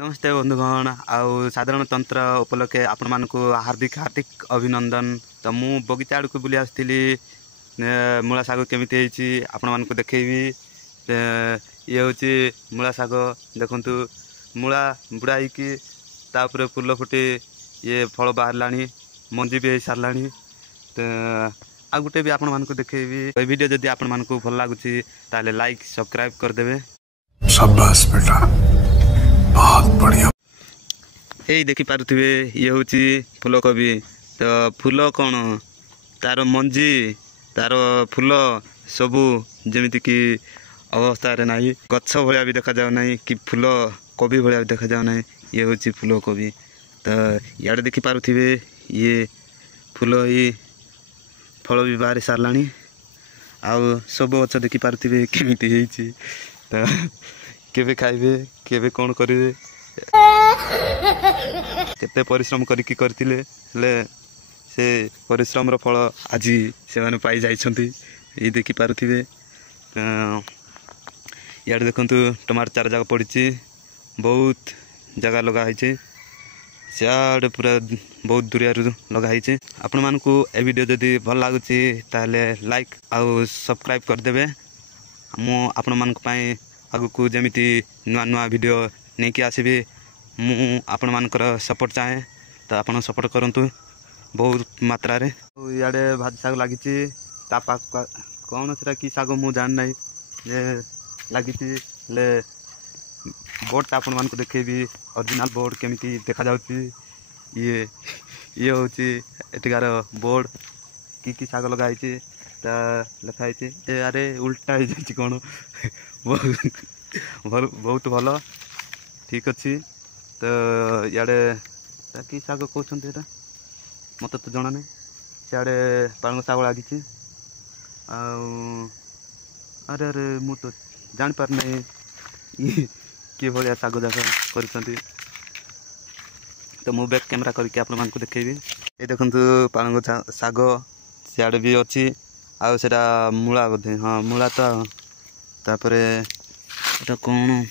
नमस्ते बंधुगण आउ साधारणतंत्र उपलक्षे आपण मानक हार्दिक हार्दिक अभिनंदन। तो मु बगीचा आड़ को बुली आसती मूला शाग केमी आपण मानक देखी ये हूँ मूला शाग देखु मूला बुड़ा होकर फूल फुटे ये फल बाहर मंजी भी हो सारा। तो आ गोटे भी आपण मानक देखी वीडियो जदि आपण मानक भल लगुच ताले लाइक सब्सक्राइब करदे। शाबाश बेटा, बहुत बढ़िया। यही देखी पारे ये हूँ फूलकोबी। तो फूल कौन तार मंजी तार फूल सबू जमीती कि अवस्था ना गछ भाया भी देखा जाऊ ना कि फूल कोबी भाया भी देखा जाऊ ना। ये हूँ फूलकोबी। तो इे देखी पारे ये फूल ही फल भी बाहरी सारा आउ सब गच देखी पारे केमी तो केवे खाइबे केवे कौन करेंगे केते परिश्रम करके करथिले ले से परिश्रम फल आज से माने पाई जाइछंती। ये देखि पारुथिबे यार देखंतु टमाटर चार जगह पड़ी बहुत जगह लगा है सियाड़े पूरा बहुत दूरिया लगा है। आपण मानकु ए वीडियो जदि भल लागुची ताले लाइक आउ सब्सक्राइब करदेबे। मु आपण मानक पई आगु जमीती नुआ नुआ वीडियो नहीं कि आसबि मु आपण मानकर सपोर्ट चाहे तो आपण सपोर्ट करंतु बहुत मात्रा रे। इे भाजी शाग लगी कौन से कि शाग मु जान ना लगी ले बोर्ड आपण मान देखेबी ओरिजिनल बोर्ड केमिति देखा जाउची। ये हूँ एटिकार बोर्ड कि शाग लगाई लिखाई अरे उल्टा हो जाए कौन बहुत भल ठीक अच्छी। तो इे कि शाग कहते मत तो जना नहीं सियाड़े पालंग शाग लगी अरे अरे मु तो जान पार नहीं कि भाया शाग जाक कर। तो मु बैक कैमरा करके आप देखेबी। ये देखु पालंग शाग सियाड़े भी अच्छी आउ सेटा मूला बोधे हाँ मूला तो तापर एटा कौन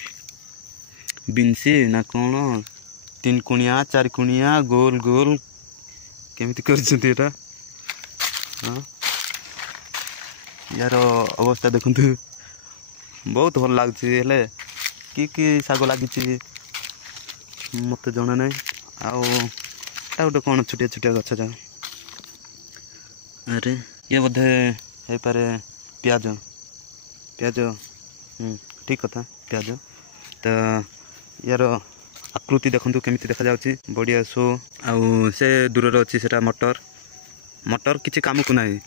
बिनसी ना कौन तीन कुणिया चार कुणिया गोल गोल केमिति कर हाँ यार अवस्था देखु बहुत भल लगुच कि शाग लगी मत जना ना। आउ गोटे कौन छोटिया छोटिया गछ जा अरे ये बोधे हो पारे प्याज प्याज ठीक कथा प्याज। तो यार आकृति देखु केमिति देखा जाउची बढ़िया सो आउ से दूर अच्छी सेटा मटर मटर किसी काम को नहीं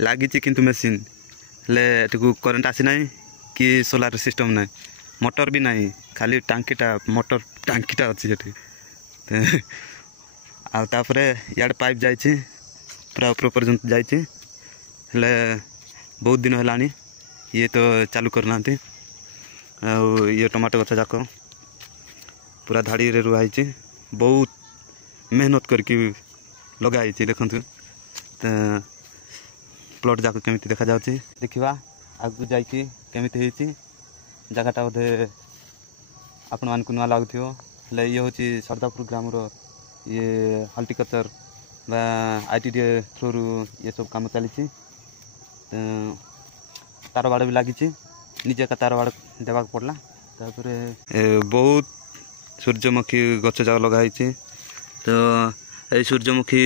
लगी किंतु मेसीन ले करंट आसी ना कि सोलार सिस्टम ना मटर भी नहीं खाली टांकीटा मटर टांकीटा अच्छी आउे इे पाइप जाइए पूरा ऊपर पर्यंत जाइए बहुत दिन है ये तो चालू करना। ये टमाटो गछ जाक पूरा धाड़ी रे रुआई बहुत मेहनत करके लगाई देखु। प्लॉट जाक केमिति देखा जाउची देखिबा आगु जाइकी केमिति हेची जगहटा बोधे आपण मानकु नुआ लागुथियो। ले ये होची सरदापुर ग्राम रो ये हॉर्टिकल्चर बा आईटीडी थ्रू ये सब काम चली तार बाड़ भी लगी निजे का तार बाड़ देवा पड़ला। तापर बहुत सूर्यमुखी गछ जाक लगाई। तो ये सूर्यमुखी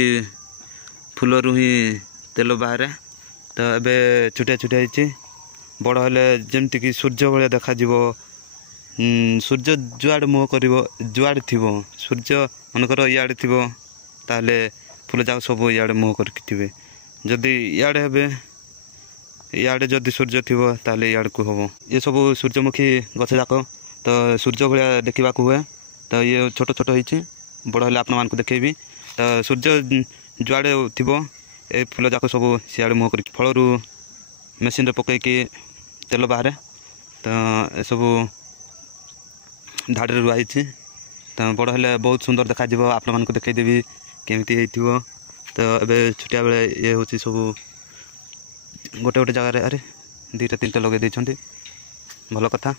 फूल रु ही तेल बाहर। तो एबे छुटिया छुटिया होती बड़ हेले जमती कि सूर्य भाया देखा सूर्य जुआड़े मुह कर जुआड़े थी सूर्य मनकर इे थी ताले फूल जाक सब इे मुह करके जदि इे हे इे जदि सूर्य थी ताले इे को हम ये सब सूर्यमुखी गछ जाक। तो सूर्य भाया देखा हुए। तो ये छोट छोट होती बड़ हेल्ले आपण मानक देखेबी। तो सूर्य जुआड़े थी ए फूल जाक सब सियाड़े मुह कर फल रू मेसीन पकईकि तेल बाहर। तो ये सब धाड़ी रुआई। तो बड़ हेल्ले बहुत सुंदर देखा आप देखईदेवी केमिति होइथिबो। तो एबे छुटिया बेले ये हूँ सब गोटे गोटे जगार अरे 2टा 3टा लगे भल कथा।